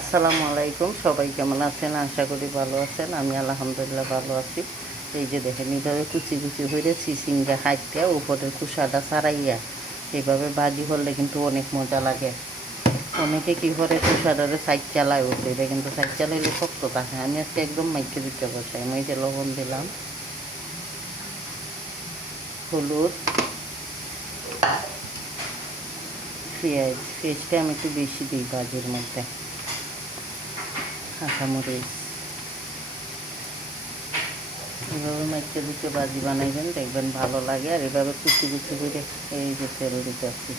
আসসালামু আলাইকুম। সবাই কেমন আছেন? আশা করি ভালো আছেন। আমি আলহামদুলিল্লাহ ভালো আছি। এই যে দেখেন, এইভাবে কুচি কুচি হয়ে চিচিংটা হাইটিয়া উপরের কুসাটা সারাইয়া এইভাবে ভাজি করলে কিন্তু অনেক মজা লাগে। অনেকে কী করে কুসাটারে সাইড চালায় ওঠে এটা কিন্তু সাইড চালাইলে শক্ত থাকে। আমি আজকে একদম মাইকে দিতে বসাই। আমি যে লবণ দিলাম। হলুদ, পেঁয়াজ, পেঁয়াজটা আমি একটু বেশি দিই ভাজির মধ্যে। কাঁচামরিচ এভাবে মাইকে দিতে ভাজি বানাইবেন, দেখবেন ভালো লাগে। আর এভাবে কুচি কুচি করে এই যে তেল দিতেছি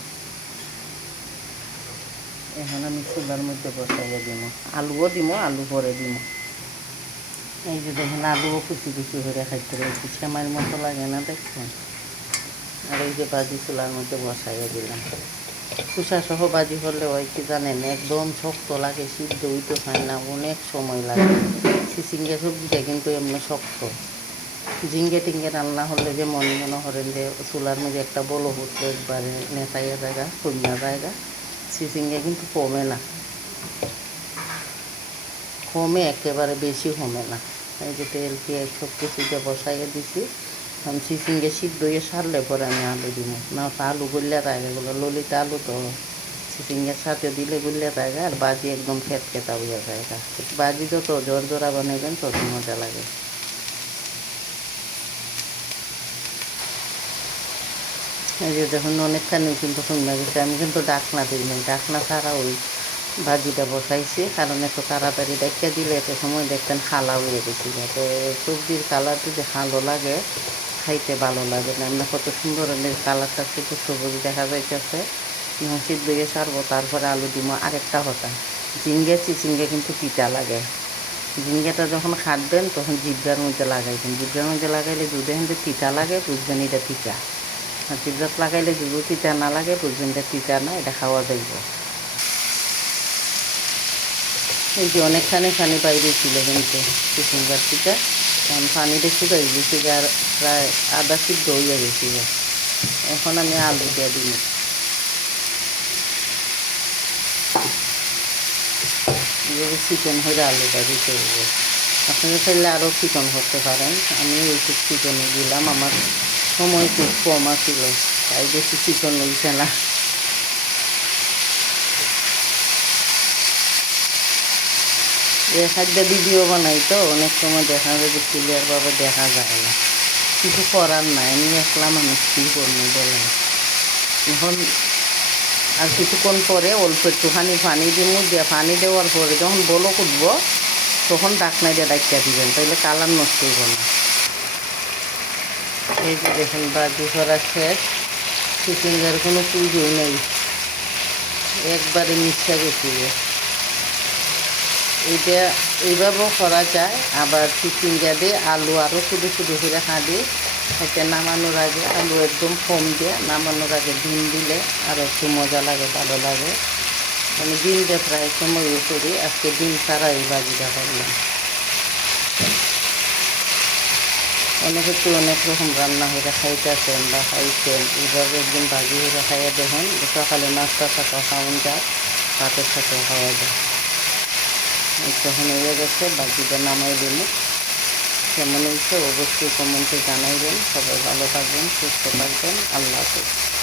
এখন আমি চুলার মধ্যে বসাইয়া দিব আলুও দিব আলু পরে দিব এই যে দেখেন, আলুও কুচি কুচি করে খাইতে রয়েছি সেমাইয়ের মতো লাগে না দেখছেন আর এই যে ভাজি চুলার মধ্যে বসাইয়া দিলাম। কুসা সহ ভাজি করলে হয়, কি জানেন, একদম শক্ত লাগে, সিদ্ধ হইতে হয় না, অনেক সময় লাগে। চিচিঙ্গা সবজিটা কিন্তু এমনি শক্ত। ঝিঙ্গে টিঙ্গে রান্না হলে যে মনে মনে করেন যে চুলার মধ্যে একটা বলো হতো একবারে, নেতাইয়া জায়গা কন্যা জায়গা চিচিঙ্গা কিন্তু কমে না। কমে একেবারে বেশি কমে না। এই যে তেল, পেঁয়াজ সব কিছুতে বসাইয়া দিছি। চিচিঙ্গে সিদ্ধ হয়ে সারলে পরে আমি আলু দিব। না, তো আলু গলিয়া থাকে এগুলো ললিতা আলু তো চিচিঙ্গের সাথে দিলে গলিয়া থাকে আর বাজি একদম খেত খেতা হইয়া যায় বাজি যত জোর জোড়া বানাইবেন তত মজা লাগে। এই যে দেখুন অনেকখানি কিন্তু শুননা গেছে, আমি কিন্তু ডাকনা দিই নাই। ডাকনা ছাড়া ওই ভাজিটা বসাইছি, কারণ এত তাড়াতাড়ি দেখতে দিলে এত সময় দেখতেন খালা হয়ে গেছি যাতে সবজির কালার যদি ভালো লাগে খাইতে ভালো লাগে না। এমনি কত সুন্দর কালারটা শুধু সবুজ দেখা যাইতেছে। সিদ্ধ দিয়ে সারবো তারপরে আলু দিব আরেকটা কথা ঝিঙ্গে চিচিঙ্গে কিন্তু পিঠা লাগে। ঝিঙ্গেটা যখন খাটবেন তখন জিব্রার মধ্যে লাগাইবেন। জিব্রার মধ্যে লাগাইলে যদি কিন্তু পিঠা লাগে, বুঝবেন এটা পিঠা আর জিব্রাত লাগাইলে যদি পিঠা না লাগে, বুঝবেন এটা পিঠা না, এটা খাওয়া যাইব। এই যে অনেকখানি খানি বাইরে ছিল কিন্তু চিচিঙ্গার পিঠা কারণ পানিটা শুকাই গেছি আর প্রায় আধা সিদ্ধ হইয়া গেছিল এখন আমি আলু দিয়ে দিই এইভাবে চিকেন হয়ে আলুটা দিতে হবে আপনারা চাইলে আরও চিকন করতে পারেন আমি একটু চিকনে দিলাম। আমার সময় খুব কম আছিল। তাই বেশি চিকন হয়েছে না। খাদ্য ভিডিও বানাই তো, অনেক সময় দেখা যায় যে ক্লিয়ারভাবে দেখা যায় না। কিছু করার নাই, আমি একলা মানুষ, কী করব বলেন? এখন আর কিছুক্ষণ পরে অল্প একটুখানি পানি দিব দিয়ে পানি দেওয়ার পরে যখন বলো উঠব, তখন ডাকনা দিয়ে ডাকিয়া দিবেন, তাহলে কালার নষ্ট হইব না। এই যে দেখেন, বাজি করা শেষ চিচিঙ্গার কোনো পুজোই নেই। একবারে মিশা গেছিল এইটা এইভাবেও করা যায়। আবার চিচিঙ্গা দিয়ে আলু আরও শুধু শুধু করে খাঁদি এটা নামানোর আগে আলু একদম কম দিয়ে নামানোর আগে ডিম দিলে আর একটু মজা লাগে, ভালো লাগে। আমি ডিম দিয়ে প্রায় সময় করি, আজকে ডিম ছাড়া এই বাজিটা করলাম। অনেকে তো অনেক রকম রান্না হয়ে খাইতেছেন বা খাইছেন, এইভাবে একদিন ভাজি হয়ে খাইয়া দেখুন সকালে নাস্তা সাথে খাওয়ান যায় ভাতের সাথে খাওয়া যায়। তখন হয়ে গেছে। বাকিটা নামাই দিন কেমন হয়েছে অবশ্যই কমেন্টে জানাইবেন। সবাই ভালো থাকবেন, সুস্থ থাকবেন। আল্লাহ হাফিজ।